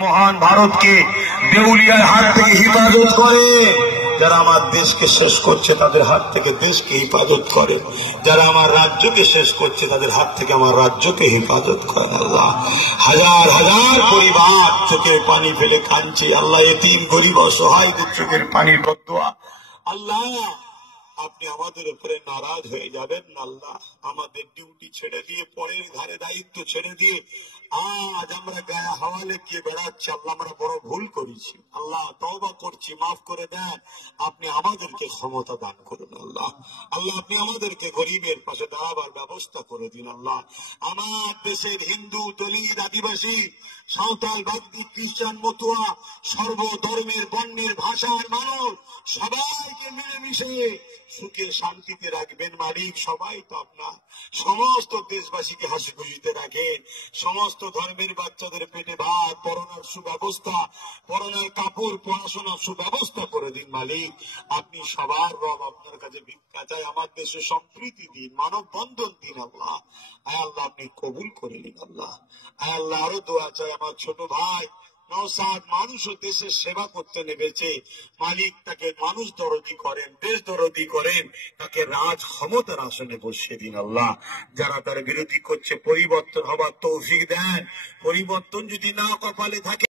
মহান ভারতকে দেউলিয়ার হাত থেকে হিফাজত করে, যারা আমার দেশকে শেষ করছে তাদের হাত থেকে দেশকে হিফাজত করে, যারা আমার রাজ্যকে শেষ করছে তাদের হাত থেকে আমার রাজ্যকে হিফাজত করে। আল্লাহ, হাজার হাজার পরিবার চোখের পানি ফেলে কাঁদছে। আল্লাহ, এতিম গরিব অসহায়দের চোখের পানির বদদোয়া। আল্লাহ, আপনি আমাদের উপরে নারাজ হয়ে যাবেন না। আল্লাহ, আমাদের ডিউটি ছেড়ে দিয়ে, পরের ঘরে দায়িত্ব ছেড়ে দিয়ে আজ আমরা গায়ে হাওয়ালে গিয়ে বেড়াচ্ছি। আল্লাহ, আমরা বড় ভুল করেছি। আল্লাহ, তওবা করছি, মাফ করে দেন। আপনি আমাদেরকে ক্ষমতা দান করুন। আল্লাহ, আপনি আমাদেরকে গরিবের পাশে দাঁড়াবার ব্যবস্থা করে দিন। আল্লাহ, আমার দেশের হিন্দু, দলিত, আদিবাসী, সাঁওতাল, বাগদি, খ্রিস্টান, মতুয়া, সর্বধর্মের, বর্ণের, ভাষার মানুষ সবাইকে মিলেমিশে সুখে শান্তিতে রাখবেন মালিক। সবাই তো আপনার। সমস্ত দেশবাসীকে হাসি খুশিতে রাখেন। সমস্ত ধর্মের বাচ্চাদের পেটে ভাত, পড়ানোর সুব্যবস্থা, পড়ানোর কাপড়, পড়াশোনার সুব্যবস্থা করে দিন মালিক। আপনি সবার রব, আপনার কাছে ভিক্ষা চাই। আমার দেশে সম্প্রীতি দিন, মানব বন্ধন দিন। আল্লাহ, আল্লাহ আপনি কবুল করে নিন। আল্লাহ, আল্লাহ আরো দোয়া চাই। আমার ছোট ভাই নওশাদ মানুষও দেশের সেবা করতে নেমেছে মালিক, তাকে মানুষ দরদি করেন, দেশ দরদি করেন, তাকে রাজ ক্ষমতার আসনে বসিয়ে দিন। আল্লাহ, যারা তার বিরোধী করছে পরিবর্তন হবার তৌফিক দেন। পরিবর্তন যদি না কপালে থাকে